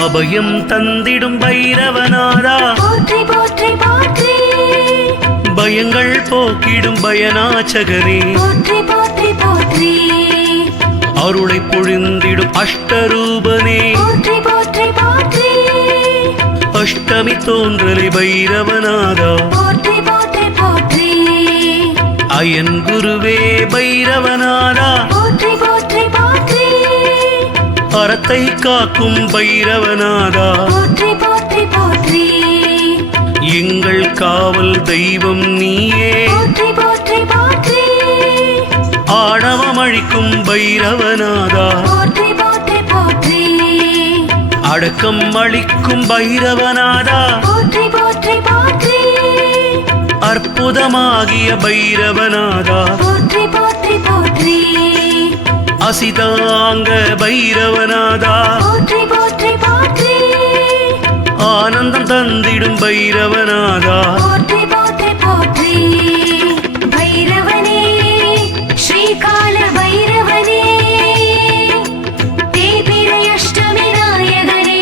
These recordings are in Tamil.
அபயம் தந்திடும் பைரவநாதா போற்றி போற்றி போற்றி பயங்கள் போக்கிடும் பயநாச்சகரே போற்றி போற்றி போற்றி அருளை பொழிந்திடும் அஷ்டரூபனே போற்றி போற்றி போற்றி அஷ்டமி தோன்றலை பைரவநாதா போற்றி போற்றி போற்றி அயன் குருவே பைரவநாதா போற்றி போற்றி போற்றி அறத்தை காக்கும் பைரவநாதா போற்றி போற்றி போற்றி எங்கள் காவல் தெய்வம் நீயே போற்றி போற்றி போற்றி ஆணவம் அழிக்கும் பைரவநாதா போற்றி போற்றி போற்றி அடக்கம் அளிக்கும் பைரவநாதா போற்றி போற்றி போற்றி அற்புதமாகிய பைரவநாதா போற்றி போற்றி போற்றி அசிதாங்க பைரவநாதா போற்றி போற்றி போற்றி ஆனந்தம் தந்திடும் பைரவநாதா போற்றி போற்றி போற்றி பைரவனே ஸ்ரீகால பைரவனே தேய்பிறை அஷ்டமி நாயகனே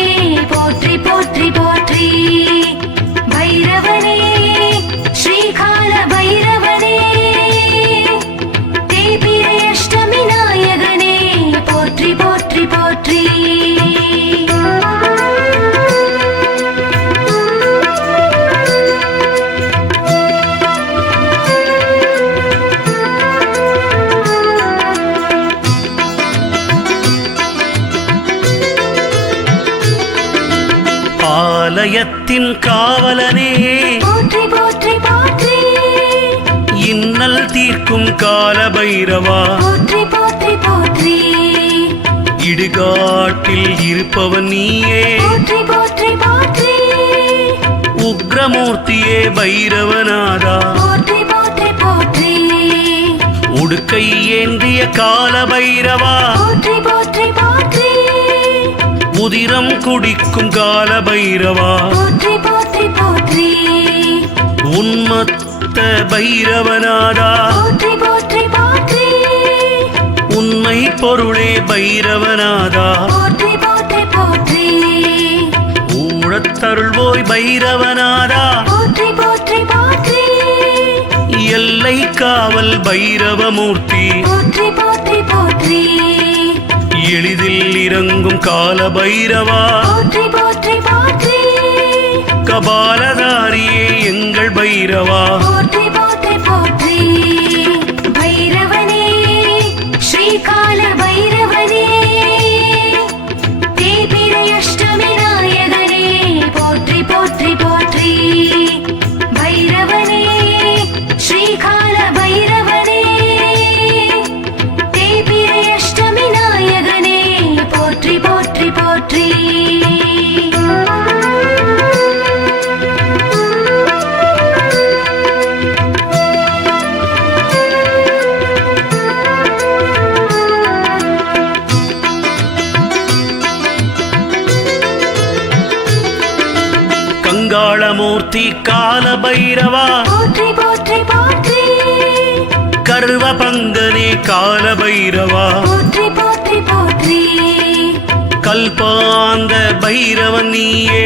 போற்றி போற்றி போற்றி பைரவனே ஸ்ரீகால பைரவனே தேய்பிறை அஷ்டமி நாயகனே போற்றி போற்றி போற்றி ஆலயத்தின் காவலனே போற்றி போற்றி போற்றி இன்னல் தீர்க்கும் கால பைரவா போற்றி போற்றி போற்றி இடுகாட்டில் இருப்பவன் நீயே போற்றி போற்றி போற்றி உக்ரமூர்த்தியே பைரவநாதா போற்றி போற்றி போற்றி உடுக்கை ஏந்திய கால பைரவா போற்றி போற்றி போற்றி உதிரம் குடிக்கும் கால பைரவா போற்றி போற்றி போற்றி உன்மத்த பைரவநாதா போற்றி போற்றி போற்றி உண்மை பொருளே பைரவநாதா போற்றி போற்றி போற்றி ஊழத்தருள்வோய் பைரவநாதா போற்றி போற்றி போற்றி எல்லை காவல் பைரவமூர்த்தி போற்றி போற்றி போற்றி எளிதில் இறங்கும் கால பைரவா போற்றி போற்றி போற்றி கபாலதாரியே எங்கள் பைரவா போற்றி போற்றி போற்றி பைரவனே ஸ்ரீகால பைரவனே தேய்பிறை அஷ்டமி நாயகனே போற்றி போற்றி போற்றி பைரவனே ஸ்ரீகால பைரவனே தேய்பிறை அஷ்டமி நாயகனே போற்றி போற்றி போற்றி கங்காளமூர்த்தி கால பைரவா போற்றி போற்றி போற்றி கர்வ பங்கனே கால பைரவா போற்றி போற்றி போற்றி கல்பாந்த பைரவன் நீயே